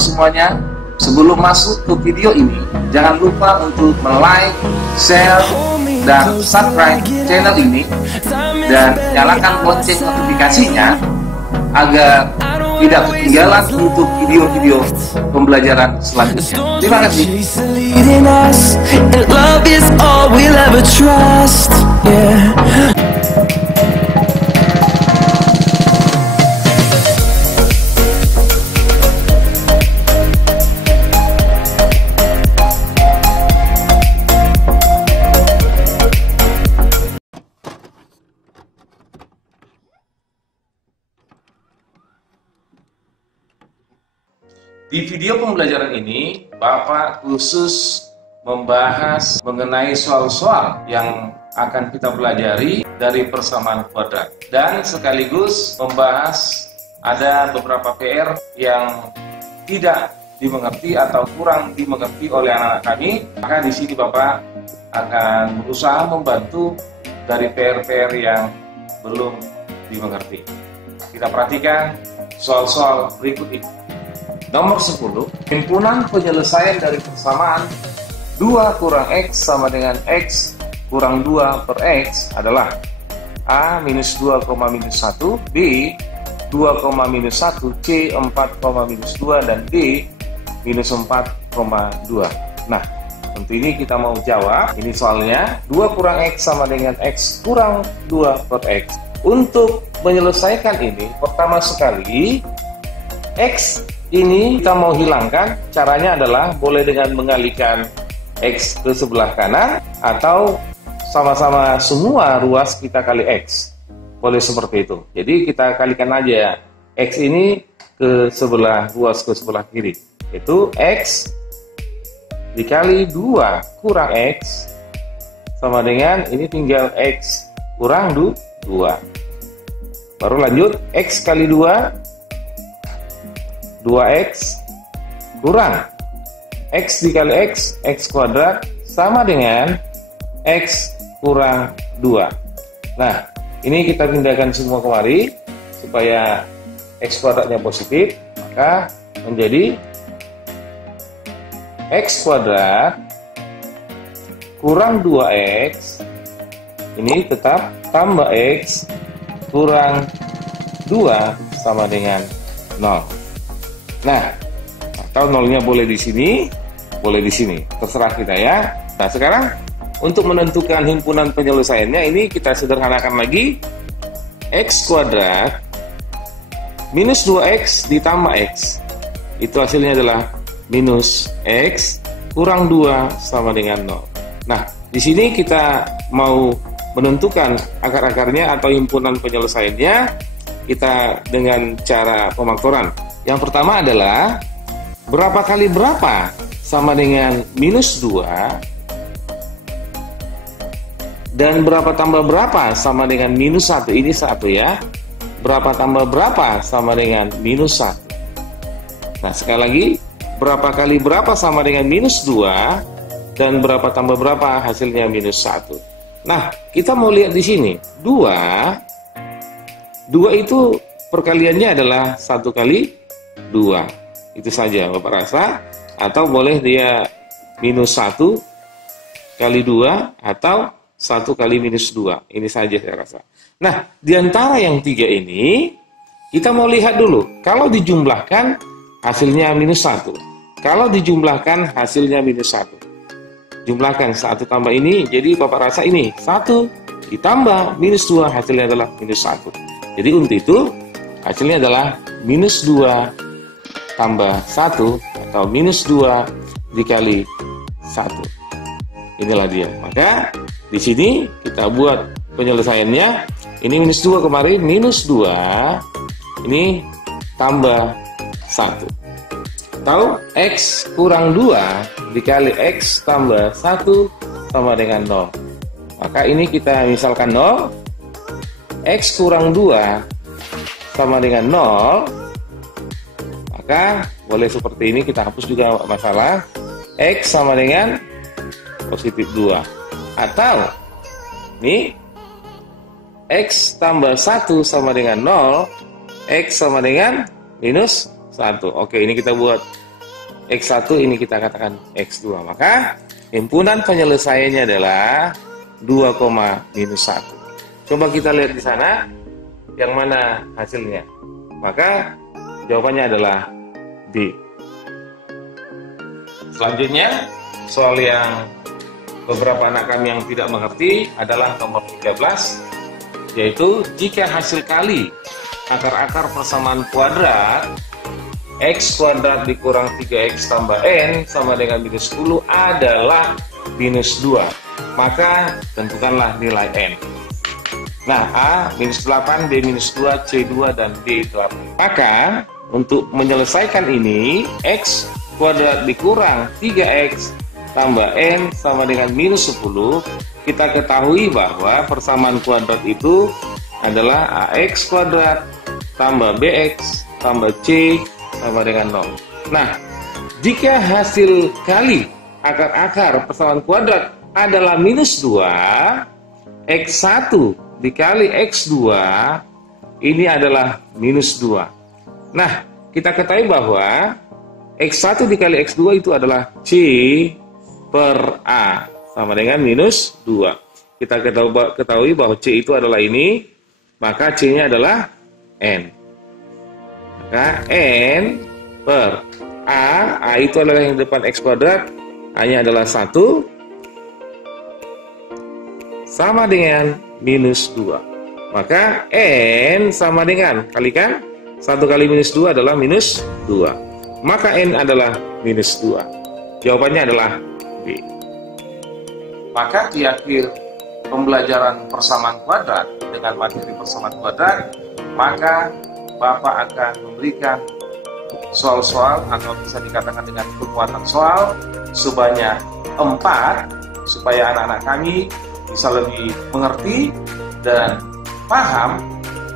semuanya. Sebelum masuk ke video ini, jangan lupa untuk like, share, dan subscribe channel ini, dan nyalakan lonceng notifikasinya agar tidak ketinggalan untuk video-video pembelajaran selanjutnya. Terima kasih. Di video pembelajaran ini, Bapak khusus membahas mengenai soal-soal yang akan kita pelajari dari persamaan kuadrat, dan sekaligus membahas ada beberapa PR yang tidak dimengerti atau kurang dimengerti oleh anak-anak kami. Maka di sini Bapak akan berusaha membantu dari PR-PR yang belum dimengerti. Kita perhatikan soal-soal berikut ini. Nomor 10, himpunan penyelesaian dari persamaan 2 kurang X sama dengan X kurang 2 per X adalah A minus 2, minus 1, B 2, minus 1, C 4, minus 2, dan D minus 4,2. Nah, tentu ini kita mau jawab. Ini soalnya 2 kurang X sama dengan X kurang 2 per X. Untuk menyelesaikan ini, pertama sekali X ini kita mau hilangkan. Caranya adalah boleh dengan mengalihkan X ke sebelah kanan, atau sama-sama semua ruas kita kali X. Boleh seperti itu. Jadi kita kalikan aja X ini ke sebelah ruas ke sebelah kiri. Itu X dikali 2 kurang X sama dengan ini tinggal X kurang 2. Baru lanjut X kali 2x kurang X dikali X, X kuadrat sama dengan X kurang 2. Nah, ini kita pindahkan semua kemari supaya X kuadratnya positif, maka menjadi X kuadrat kurang 2x, ini tetap tambah X kurang 2 sama dengan 0. Nah, atau nolnya boleh di sini, boleh di sini, terserah kita ya. Nah, sekarang untuk menentukan himpunan penyelesaiannya, ini kita sederhanakan lagi. X kuadrat minus 2x ditambah x, itu hasilnya adalah minus x kurang 2 sama dengan 0. Nah, di sini kita mau menentukan akar-akarnya atau himpunan penyelesaiannya, kita dengan cara pemaktoran. Yang pertama adalah berapa kali berapa sama dengan minus 2, dan berapa tambah berapa sama dengan minus 1. Ini 1 ya. Berapa tambah berapa sama dengan minus 1. Nah, sekali lagi, berapa kali berapa sama dengan minus 2, dan berapa tambah berapa hasilnya minus 1. Nah, kita mau lihat di sini 2 itu perkaliannya adalah 1 kali 2. Itu saja Bapak rasa, atau boleh dia minus 1 kali 2 atau 1 kali minus 2. Ini saja saya rasa. Nah, diantara yang 3 ini kita mau lihat dulu. Kalau dijumlahkan hasilnya minus 1, kalau dijumlahkan hasilnya minus 1. Jumlahkan 1 tambah ini, jadi Bapak rasa ini 1 ditambah minus 2 hasilnya adalah minus 1. Jadi untuk itu hasilnya adalah minus 2 tambah 1 atau minus 2 dikali 1. Inilah dia. Maka di sini kita buat penyelesaiannya. Ini minus 2 kemarin, minus 2 ini tambah 1. Atau X kurang 2 dikali X tambah 1 sama dengan 0. Maka ini kita misalkan 0, X kurang 2 sama dengan 0, maka boleh seperti ini, kita hapus juga masalah. X sama dengan positif 2. Atau ini X tambah 1 sama dengan 0, X sama dengan minus 1. Oke, ini kita buat X1 ini kita katakan X2. Maka himpunan penyelesaiannya adalah 2, minus 1. Coba kita lihat di sana, yang mana hasilnya. Maka jawabannya adalah B. Selanjutnya, soal yang beberapa anak kami yang tidak mengerti adalah nomor 13, yaitu jika hasil kali akar-akar persamaan kuadrat X kuadrat dikurang 3X tambah N sama dengan minus 10 adalah minus 2. Maka tentukanlah nilai N. Nah, A minus 8, B minus 2, C 2, dan D 8. Maka untuk menyelesaikan ini, X kuadrat dikurang 3X tambah N sama dengan minus 10, kita ketahui bahwa persamaan kuadrat itu adalah AX kuadrat tambah BX tambah C sama dengan 0. Nah, jika hasil kali akar-akar persamaan kuadrat adalah minus 2, X1 dikali X2 ini adalah minus 2. Nah, kita ketahui bahwa X1 dikali X2 itu adalah C per A sama dengan minus 2. Kita ketahui bahwa C itu adalah ini, maka C-nya adalah N. Maka N per A itu adalah yang depan X kuadrat, A-nya adalah 1, sama dengan minus 2. Maka N sama dengan, kalikan 1 kali minus 2 adalah minus 2. Maka N adalah minus 2. Jawabannya adalah B. Maka di akhir pembelajaran persamaan kuadrat dengan materi persamaan kuadrat, maka Bapak akan memberikan soal-soal atau bisa dikatakan dengan kekuatan soal sebanyak 4 supaya anak-anak kami bisa lebih mengerti dan paham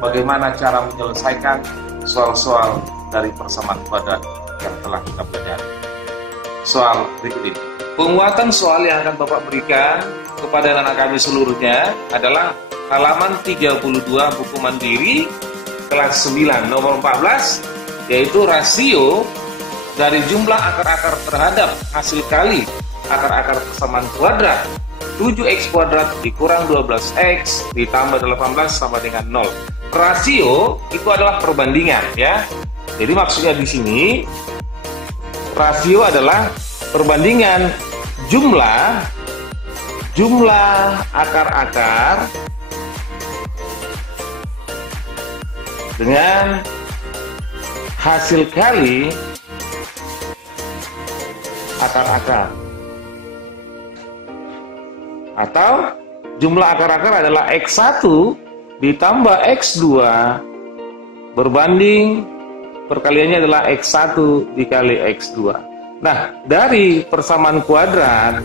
bagaimana cara menyelesaikan soal-soal dari persamaan kuadrat yang telah kita pelajari. Soal berikut ini. Penguatan soal yang akan Bapak berikan kepada anak-anak kami seluruhnya adalah halaman 32 buku mandiri kelas 9 nomor 14, yaitu rasio dari jumlah akar-akar terhadap hasil kali akar-akar persamaan kuadrat 7X kuadrat dikurang 12X ditambah 18 sama dengan 0. Rasio itu adalah perbandingan, ya. Jadi maksudnya di sini rasio adalah perbandingan jumlah akar-akar dengan hasil kali akar-akar, atau jumlah akar-akar adalah X1 ditambah X2 berbanding perkaliannya adalah X1 dikali X2. Nah, dari persamaan kuadrat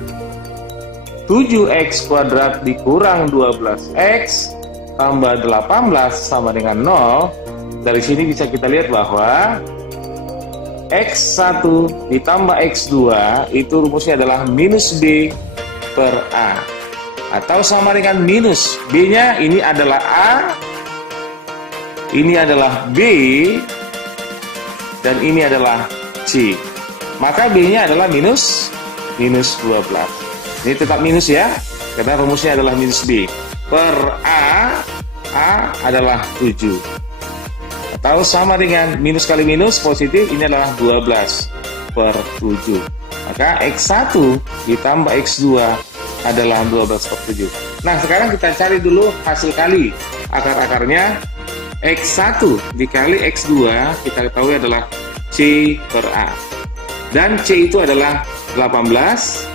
7X kuadrat dikurang 12X tambah 18 sama dengan 0. Dari sini bisa kita lihat bahwa X1 ditambah X2 itu rumusnya adalah minus B per A, atau sama dengan minus B-nya ini adalah A, ini adalah B, dan ini adalah C. Maka B-nya adalah minus 12. Ini tetap minus, ya, karena rumusnya adalah minus B per A adalah 7, atau sama dengan minus kali minus positif, ini adalah 12 per 7. Maka X1 ditambah X2 adalah 12 per 7. Nah, sekarang kita cari dulu hasil kali akar-akarnya. X1 dikali X2 kita ketahui adalah C per A, dan C itu adalah 18,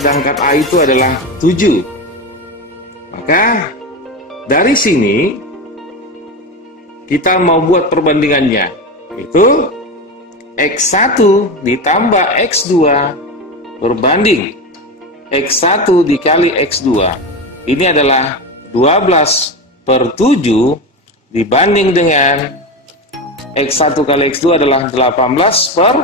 sedangkan A itu adalah 7. Maka dari sini kita mau buat perbandingannya, itu X1 ditambah X2 berbanding X1 dikali X2. Ini adalah 12 per 7 dibanding dengan X1 kali X2 adalah 18 per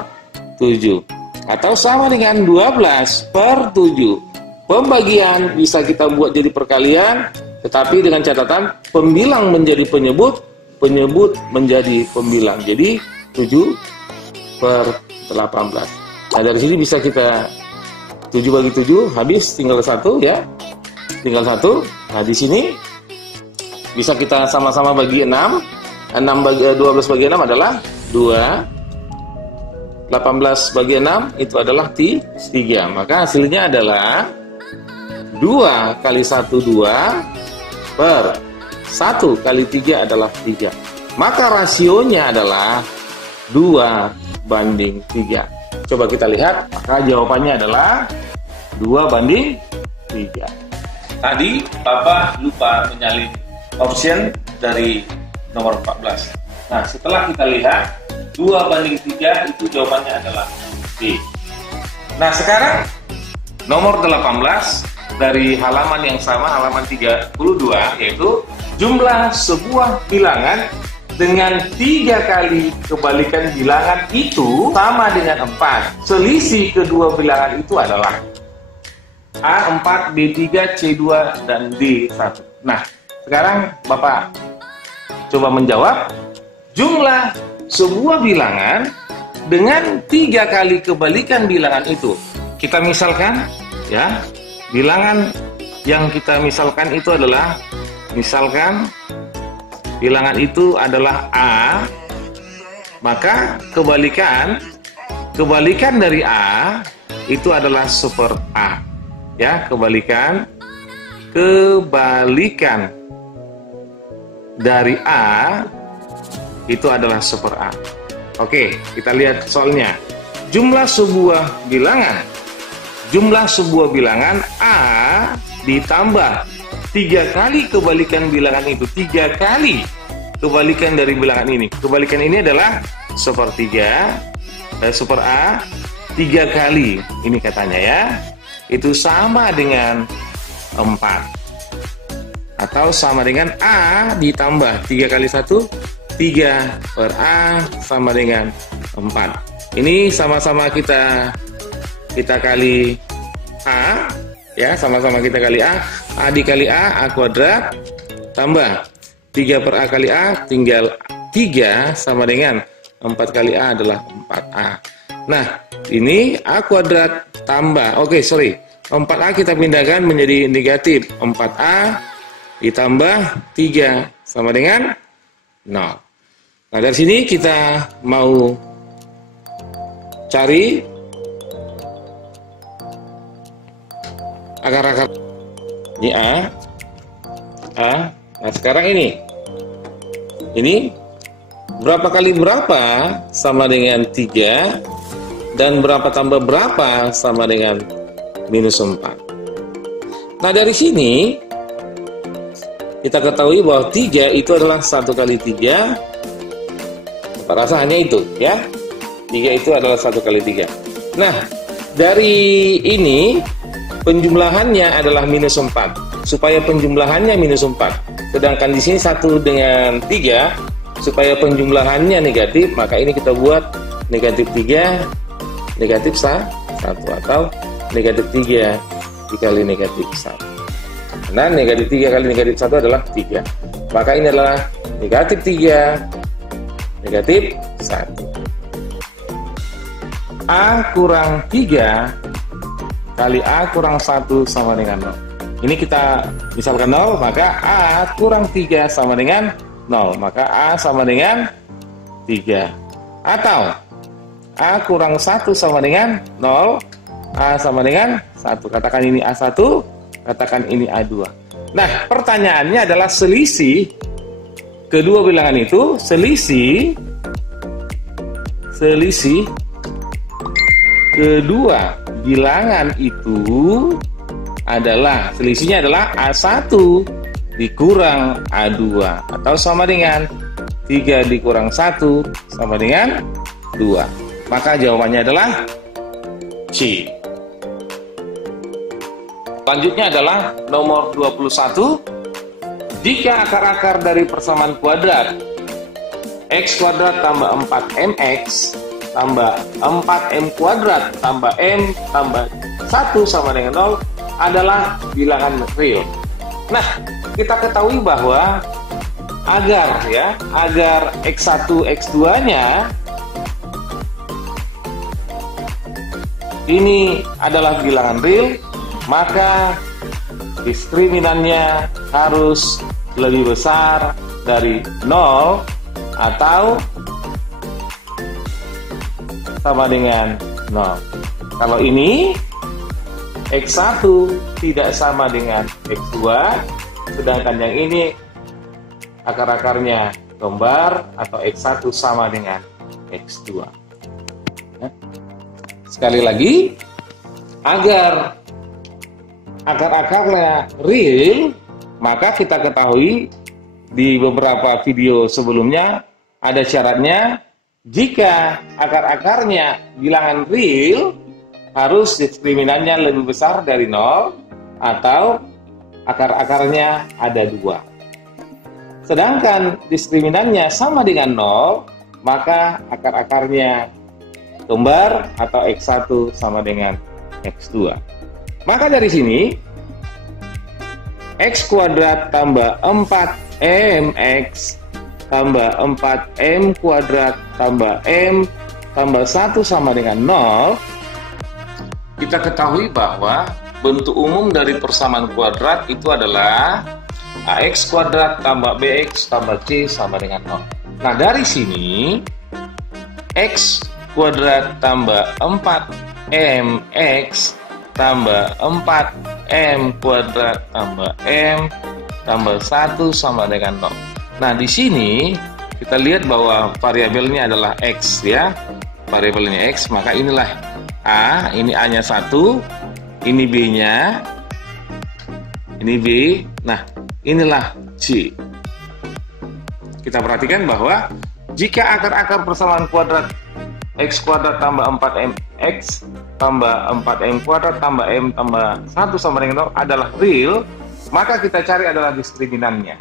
7, atau sama dengan 12 per 7. Pembagian bisa kita buat jadi perkalian, tetapi dengan catatan pembilang menjadi penyebut, penyebut menjadi pembilang. Jadi 7 per 18. Nah, dari sini bisa kita 7 bagi 7, habis tinggal 1 ya. Tinggal 1. Nah, di sini bisa kita sama-sama bagi 6. 12 bagi 6 adalah 2. 18 bagi 6 itu adalah 3. Maka hasilnya adalah 2 kali 1 2 per 1 kali 3 adalah 3. Maka rasionya adalah 2:3. Coba kita lihat, maka jawabannya adalah 2:3. Tadi Bapak lupa menyalin option dari nomor 14. Nah, setelah kita lihat 2:3 itu jawabannya adalah D. Nah, sekarang nomor 18 dari halaman yang sama, halaman 32, yaitu jumlah sebuah bilangan dengan 3 kali kebalikan bilangan itu sama dengan 4. Selisih kedua bilangan itu adalah A4, B3, C2, dan D1. Nah, sekarang Bapak coba menjawab jumlah sebuah bilangan dengan 3 kali kebalikan bilangan itu. Kita misalkan ya, bilangan yang kita misalkan itu adalah, misalkan bilangan itu adalah A, maka kebalikan dari A itu adalah super A. Ya, kebalikan dari A itu adalah super A. Oke, kita lihat soalnya. Jumlah sebuah bilangan A ditambah 3 kali kebalikan bilangan itu, 3 kali kebalikan dari bilangan ini. Kebalikan ini adalah sepertiga, super A 3 kali. Ini katanya ya, itu sama dengan 4. Atau sama dengan A ditambah 3 kali 1, 3 per A sama dengan 4. Ini sama-sama kita kali A, ya, sama-sama kita kali A. A dikali A kuadrat, tambah 3 per A kali A, tinggal 3 sama dengan 4 kali A adalah 4A. Nah, ini A kuadrat tambah, 4A kita pindahkan menjadi negatif. 4A ditambah 3 sama dengan 0. Nah, dari sini kita mau cari akar-akar. Ini A. Nah, sekarang ini berapa kali berapa sama dengan 3, dan berapa tambah berapa sama dengan minus 4. Nah, dari sini kita ketahui bahwa 3 itu adalah 1 kali 3. Saya rasa hanya itu ya. 3 itu adalah 1 kali 3. Nah, dari ini penjumlahannya adalah minus 4. Supaya penjumlahannya minus 4. Sedangkan di sini 1 dengan 3, supaya penjumlahannya negatif, maka ini kita buat negatif 3, negatif 1, atau negatif 3 dikali negatif 1. Nah, negatif 3 kali negatif 1 adalah 3. Maka ini adalah negatif 3, negatif 1. A kurang 3 kali A kurang 1 sama dengan 0. Ini kita misalkan 0, maka A kurang 3 sama dengan 0. Maka A sama dengan 3. Atau A kurang 1 sama dengan 0, A sama dengan 1. Katakan ini A1, katakan ini A2. Nah, pertanyaannya adalah selisih kedua bilangan itu, selisih kedua bilangan itu adalah, selisihnya adalah A1 dikurang A2, atau sama dengan 3 dikurang 1 sama dengan 2. Maka jawabannya adalah C. Selanjutnya adalah nomor 21. Jika akar-akar dari persamaan kuadrat X kuadrat tambah 4mx tambah 4m kuadrat tambah m tambah 1 sama dengan 0 adalah bilangan real. Nah, kita ketahui bahwa agar X1, X2-nya ini adalah bilangan real, maka diskriminannya harus lebih besar dari 0 atau sama dengan 0. Kalau ini X1 tidak sama dengan X2, sedangkan yang ini akar-akarnya kembar atau X1 sama dengan X2. Sekali lagi, agar akar-akarnya real, maka kita ketahui di beberapa video sebelumnya ada syaratnya, jika akar-akarnya bilangan real, harus diskriminannya lebih besar dari 0 atau akar-akarnya ada 2. Sedangkan diskriminannya sama dengan 0, maka akar-akarnya kembar atau X1 sama dengan X2. Maka dari sini X kuadrat tambah 4mx tambah 4m kuadrat tambah m tambah 1 sama dengan 0. Kita ketahui bahwa bentuk umum dari persamaan kuadrat itu adalah ax kuadrat tambah bx tambah c sama dengan 0. Nah, dari sini x kuadrat tambah 4mx tambah 4m kuadrat tambah m tambah 1 sama dengan 0. Nah, di sini kita lihat bahwa variabelnya adalah x ya. Variabelnya x, maka inilah a, ini a-nya 1, ini b-nya, ini b. Nah, inilah c. Kita perhatikan bahwa jika akar-akar persamaan kuadrat x kuadrat tambah 4mx tambah 4m kuadrat tambah m tambah 1 sama dengan 0 adalah real, maka kita cari adalah diskriminannya.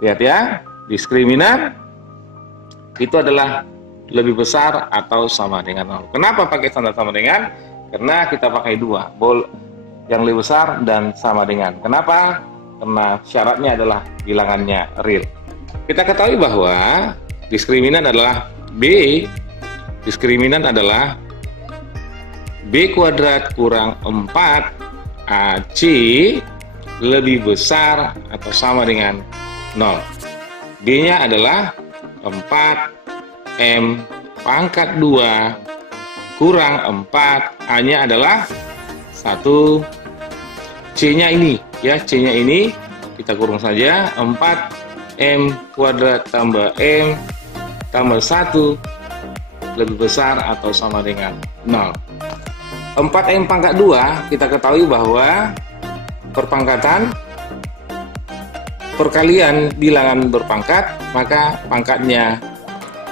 Lihat ya, diskriminan itu adalah lebih besar atau sama dengan 0. Kenapa pakai standar sama dengan? Karena kita pakai 2, yang lebih besar dan sama dengan. Kenapa? Karena syaratnya adalah bilangannya real. Kita ketahui bahwa diskriminan adalah B. Diskriminan adalah B kuadrat kurang 4AC lebih besar atau sama dengan 0. B-nya adalah 4M pangkat 2 kurang 4. A-nya adalah 1. C-nya ini, ya, C-nya ini kita kurung saja, 4M kuadrat tambah M tambah 1 lebih besar atau sama dengan 0. 4M pangkat 2, kita ketahui bahwa perkalian bilangan berpangkat, maka pangkatnya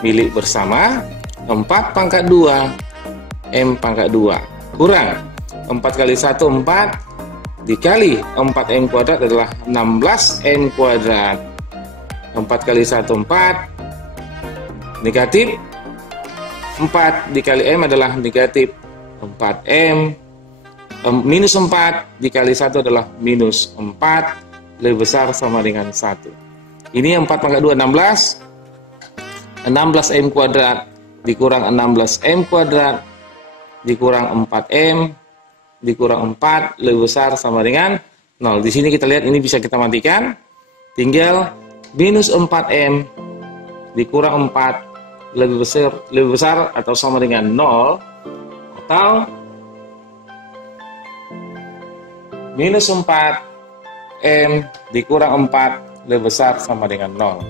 milik bersama. 4 pangkat 2 M pangkat 2 kurang 4 kali 1 4 dikali 4M kuadrat adalah 16M kuadrat. 4 kali 1 4 negatif 4 dikali M adalah negatif 4M. Minus 4 dikali 1 adalah minus 4 lebih besar sama dengan 1. Ini 4 pangkat 2 16. 16M kuadrat dikurang 16M kuadrat dikurang 4M dikurang 4 lebih besar sama dengan 0. Di sini kita lihat ini bisa kita matikan. Tinggal minus 4M dikurang 4 lebih besar atau sama dengan 0, atau minus 4M dikurang 4 lebih besar sama dengan 0,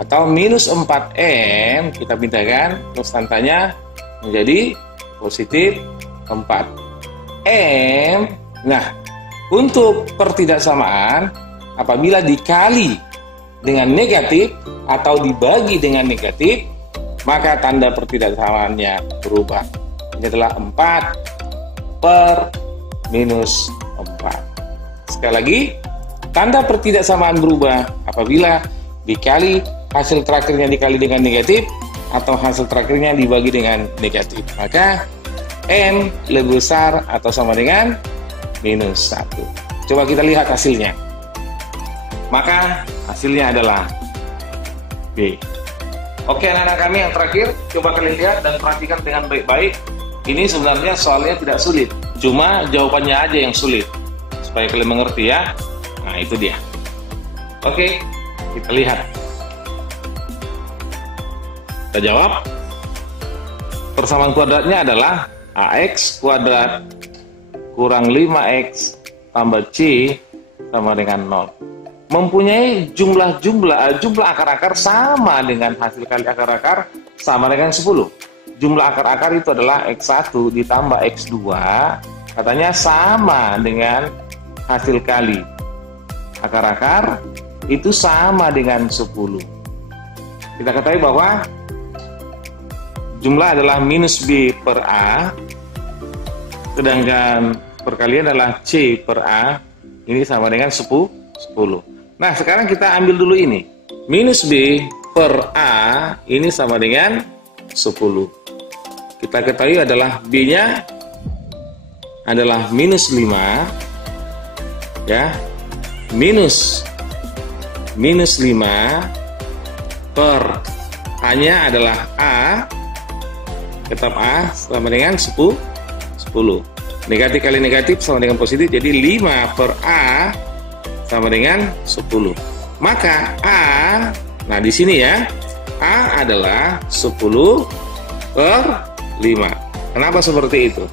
atau minus 4M kita pindahkan konstantanya menjadi positif 4M. Nah, untuk pertidaksamaan apabila dikali dengan negatif atau dibagi dengan negatif, maka tanda pertidaksamaannya berubah. Ini adalah 4 per minus 4. Sekali lagi, tanda pertidaksamaan berubah apabila dikali hasil terakhirnya dikali dengan negatif atau hasil terakhirnya dibagi dengan negatif. Maka M lebih besar atau sama dengan minus 1. Coba kita lihat hasilnya. Maka hasilnya adalah B. Oke, anak-anak kami yang terakhir, coba kalian lihat dan perhatikan dengan baik-baik. Ini sebenarnya soalnya tidak sulit, cuma jawabannya aja yang sulit. Supaya kalian mengerti ya. Nah, itu dia. Oke, kita lihat. Kita jawab. Persamaan kuadratnya adalah AX kuadrat kurang 5X tambah C sama dengan 0. Mempunyai jumlah akar-akar sama dengan hasil kali akar-akar sama dengan 10. Jumlah akar-akar itu adalah X1 ditambah X2, katanya sama dengan hasil kali akar-akar itu sama dengan 10. Kita ketahui bahwa jumlah adalah minus B per A, sedangkan perkalian adalah C per A, ini sama dengan 10. Nah, sekarang kita ambil dulu ini. Minus B per A ini sama dengan 10. Kita ketahui adalah B-nya adalah minus 5. Ya. Minus 5 per A-nya adalah A. Tetap A sama dengan 10. Negatif kali negatif sama dengan positif, jadi 5 per A sama dengan 10. Maka A, nah di sini ya, A adalah 10 per 5. Kenapa seperti itu?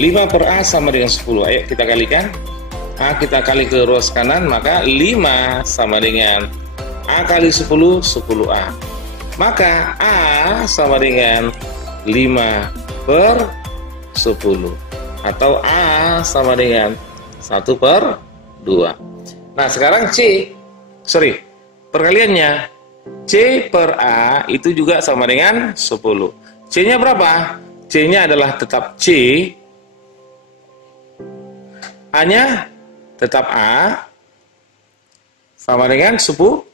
5 per A sama dengan 10. Ayo kita kalikan. A kita kali ke ruas kanan, maka 5 sama dengan A kali 10, 10A. Maka A sama dengan 5 per 10. Atau A sama dengan 1 per 2. Nah, sekarang perkaliannya. C per A itu juga sama dengan 10. C-nya berapa? C-nya adalah tetap C. A-nya tetap A. Sama dengan 10.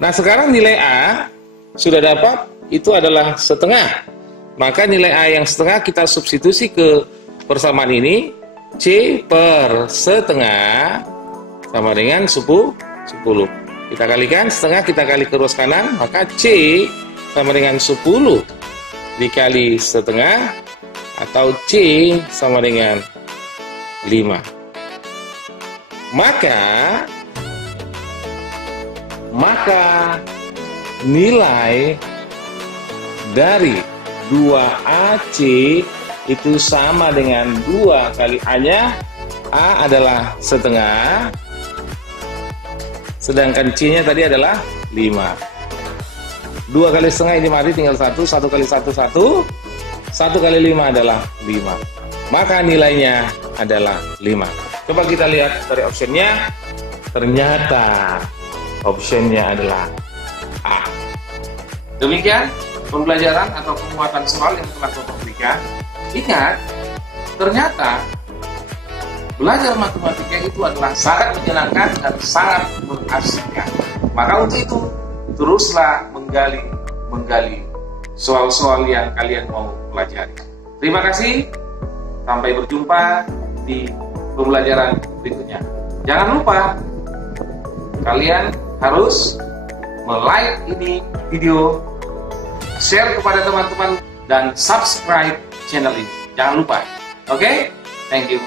Nah, sekarang nilai A sudah dapat, itu adalah setengah. Maka nilai A yang setengah kita substitusi ke persamaan ini. C per setengah sama dengan 10. Kita kalikan, setengah kita kali ke ruas kanan, maka C sama dengan 10 dikali setengah, atau C sama dengan 5. Maka nilai dari 2AC itu sama dengan 2 kali A-nya. A adalah setengah, sedangkan C-nya tadi adalah 5. 2 kali setengah ini mati, tinggal 1. 1 kali 1, 1. 1 kali 5 adalah 5. Maka nilainya adalah 5. Coba kita lihat dari optionnya. Ternyata optionnya adalah A. Demikian pembelajaran atau penguatan soal yang telah Bapak berikan. Ingat, ternyata belajar matematika itu adalah sangat menyenangkan dan sangat mengasihkan. Maka untuk itu, teruslah menggali soal-soal yang kalian mau pelajari. Terima kasih. Sampai berjumpa di pembelajaran berikutnya. Jangan lupa, kalian harus like ini video, share kepada teman-teman, dan subscribe channel ini. Jangan lupa. Oke? Thank you.